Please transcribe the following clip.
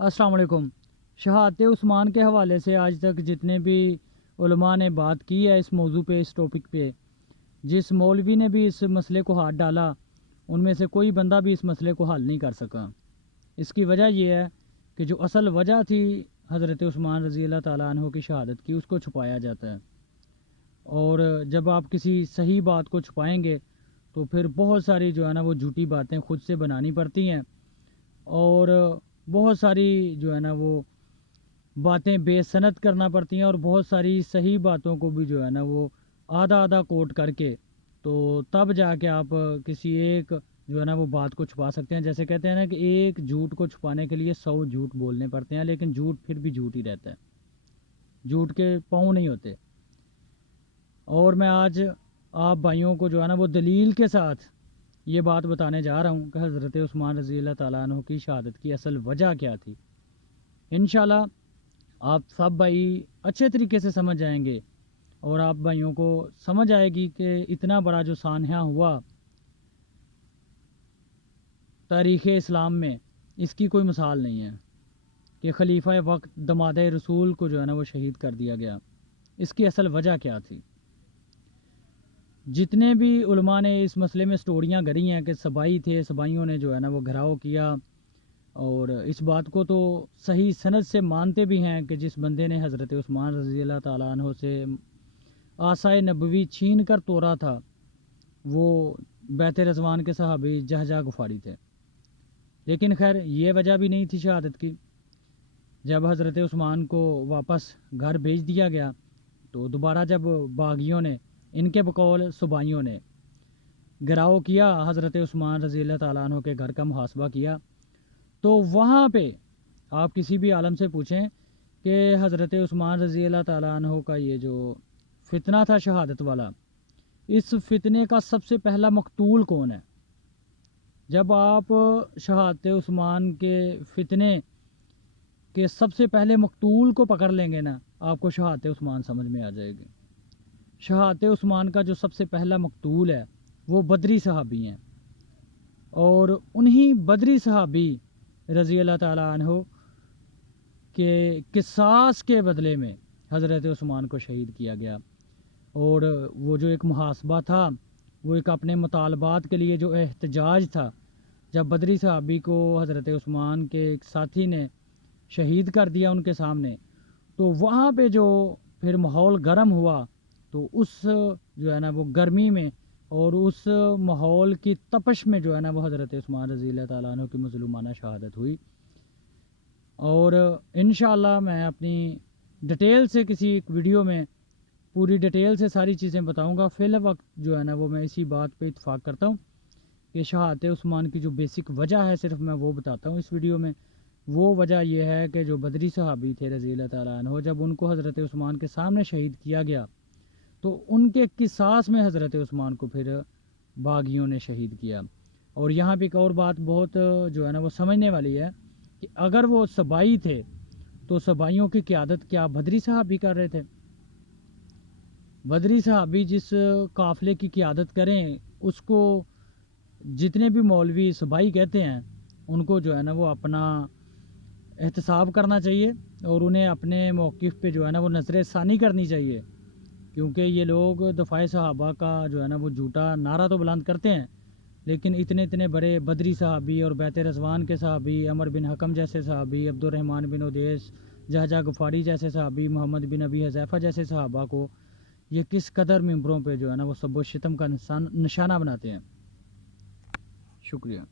अस्सलाम वालेकुम। शहादत उस्मान के हवाले से आज तक जितने भी उलमा ने बात की है इस मौजू पे, इस टॉपिक पे, जिस मौलवी ने भी इस मसले को हाथ डाला, उनमें से कोई बंदा भी इस मसले को हल नहीं कर सका। इसकी वजह यह है कि जो असल वजह थी हज़रत उस्मान रज़ी अल्लाह ताला अन्हो की शहादत की, उसको छुपाया जाता है। और जब आप किसी सही बात को छुपाएंगे तो फिर बहुत सारी जो है ना वो झूठी बातें खुद से बनानी पड़ती हैं, और बहुत सारी जो है ना वो बातें बेसनद करना पड़ती हैं, और बहुत सारी सही बातों को भी जो है ना वो आधा आधा कोट करके, तो तब जाके आप किसी एक जो है ना वो बात को छुपा सकते हैं। जैसे कहते हैं ना कि एक झूठ को छुपाने के लिए 100 झूठ बोलने पड़ते हैं, लेकिन झूठ फिर भी झूठ ही रहता है, झूठ के पाँव नहीं होते। और मैं आज आप भाइयों को जो है ना वो दलील के साथ ये बात बताने जा रहा हूँ कि हज़रत उस्मान रज़ी अल्लाह ताला अन्हु की शहादत की असल वजह क्या थी। इंशाल्लाह आप सब भाई अच्छे तरीके से समझ जाएंगे, और आप भाइयों को समझ आएगी कि इतना बड़ा जो सानहा हुआ तारीख़ इस्लाम में, इसकी कोई मिसाल नहीं है कि खलीफा वक्त दमाद रसूल को जो है ना वो शहीद कर दिया गया। इसकी असल वजह क्या थी? जितने भी उलमा ने इस मसले में स्टोरियाँ गढ़ी हैं कि सबाई थे, सबाइयों ने जो है ना वो घिराव किया, और इस बात को तो सही सनद से मानते भी हैं कि जिस बंदे ने हज़रत उस्मान रज़ी अल्लाह ताला अन्हो से आसाए नबवी छीन कर तोड़ा था, वो बैत रज़वान के सहाबी जहजा गुफारी थे। लेकिन खैर ये वजह भी नहीं थी शहादत की। जब हज़रत उस्मान को वापस घर भेज दिया गया, तो दोबारा जब बागियों ने, इनके बकौल सुबाइयों ने घिराव किया, हज़रत उस्मान रज़ी अल्लाह ताला अन्हो के घर का मुहासबा किया, तो वहाँ पे आप किसी भी आलम से पूछें कि हज़रत उस्मान रज़ी अल्लाह ताला अन्हो का ये जो फितना था शहादत वाला, इस फितने का सबसे पहला मकतूल कौन है? जब आप शहादत उस्मान के फितने के सबसे पहले मकतूल को पकड़ लेंगे ना, आपको शहादत उस्मान समझ में आ जाएगी। शहादत उस्मान का जो सबसे पहला मकतूल है वो बदरी सहाबी हैं, और उन्हीं बदरी सहाबी रज़ी अल्लाह ताला अन्हो के किसास के बदले में हज़रत उस्मान को शहीद किया गया। और वो जो एक मुहासबा था, वो एक अपने मुतालबात के लिए जो एहतजाज था, जब बदरी सहाबी को हज़रत उस्मान के एक साथी ने शहीद कर दिया उनके सामने, तो वहाँ पे जो फिर माहौल गर्म हुआ, तो उस जो है ना वो गर्मी में और उस माहौल की तपश में जो है ना वो हज़रत उस्मान रज़ी अल्लाह ताला अन्हु की मज़लूमाना शहादत हुई। और इंशाअल्लाह मैं अपनी डिटेल से किसी एक वीडियो में पूरी डिटेल से सारी चीज़ें बताऊंगा। फ़िल वक्त जो है ना वो मैं इसी बात पे इत्फाक़ करता हूँ कि शहादत उस्मान की जो बेसिक वजह है सिर्फ मैं वो बताता हूँ इस वीडियो में। वो वजह यह है कि जो बदरी सहाबी थे रज़ी अल्लाह ताला अन्हु, जब उनको हज़रत उस्मान के सामने शहीद किया गया, तो उनके किसास में हज़रत उस्मान को फिर बागियों ने शहीद किया। और यहाँ पे एक और बात बहुत जो है ना वो समझने वाली है कि अगर वो सबाई थे, तो सबाइयों की क़यादत क्या बदरी सहाबी कर रहे थे? बदरी सहाबी जिस काफ़िले की क़यादत करें, उसको जितने भी मौलवी सबाई कहते हैं, उनको जो है ना वो अपना एहतसाब करना चाहिए, और उन्हें अपने मौक़िफ़ पे जो है ना वो नज़र षानी करनी चाहिए। क्योंकि ये लोग दफ़ाए सहाबा का जो है ना वो झूठा नारा तो बुलंद करते हैं, लेकिन इतने इतने बड़े बदरी सहाबी और बैत रज़वान के सहाबी, अमर बिन हकम जैसे सहाबी, अब्दुर्रहमान बिन उदैस, जहजा गफ़ारी जैसे सहाबी, मोहम्मद बिन अबी हज़ैफ़ा जैसे सहाबा को ये किस कदर मिंबरों पे जो है ना वो सब व शितम का निशाना बनाते हैं। शुक्रिया।